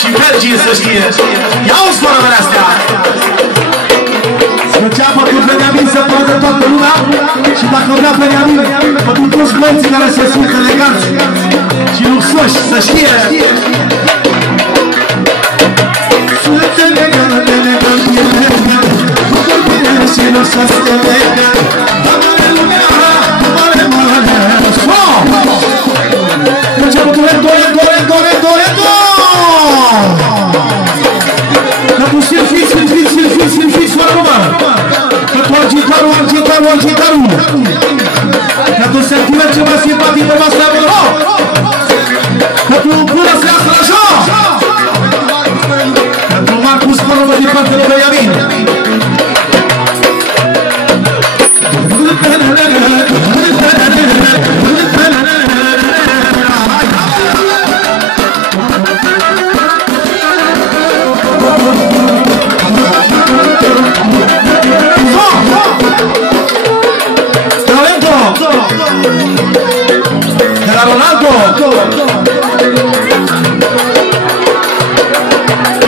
Și Belgii să știe. Ia-o-ți fărămele astea! Să-ți-a făcut Beniamin să poată toată lumea și dacă vrea Beniamin, pentru toți băieții care se sunt eleganți și luxoși, să știe. Sunt elegant, elegant, elegant, nu bine și nu să stă elegant. Mare lumea, mare, mare,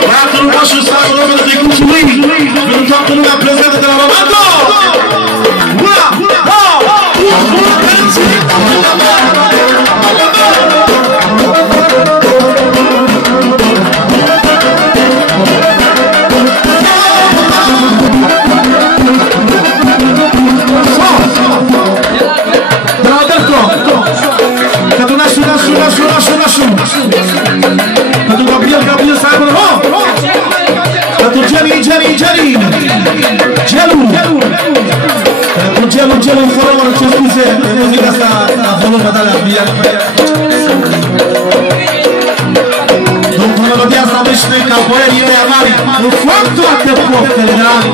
Băiatul Moșu să facă numele de cursul lui, pentru toată lumea prezentă de la Romando! Una, două, pentru Gabriel să aibă pentru Jenny Gelu pentru Gelu fără mă ce scuze de muzica asta a făcut batale Gabriel după melodia asta vește ca poerii ăia mari nu fac toate poftele de ani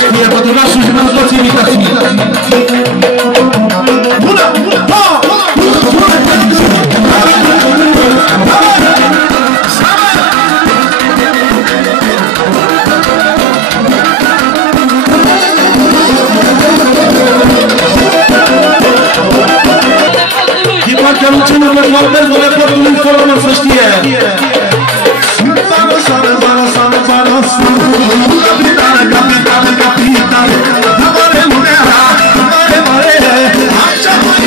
știe pentru nașul și pentru toți imitații una, două din partea lui celor mai vorbesc de reportului fără mă să știe capitan mare munera mare așa mai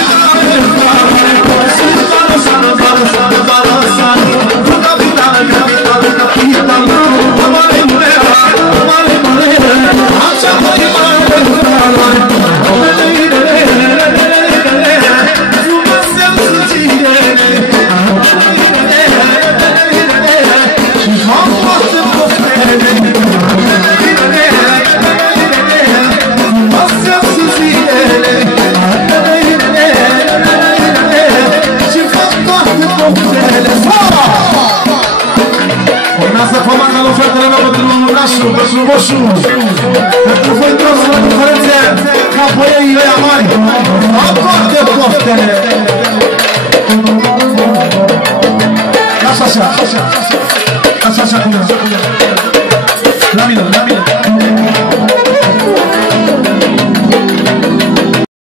Urmează comanda lui fratele meu pentru nașul, pentru moșul, pentru voi toți la diferențe ca boierii ăia mari. Au toate poftele. Lasă așa cum e.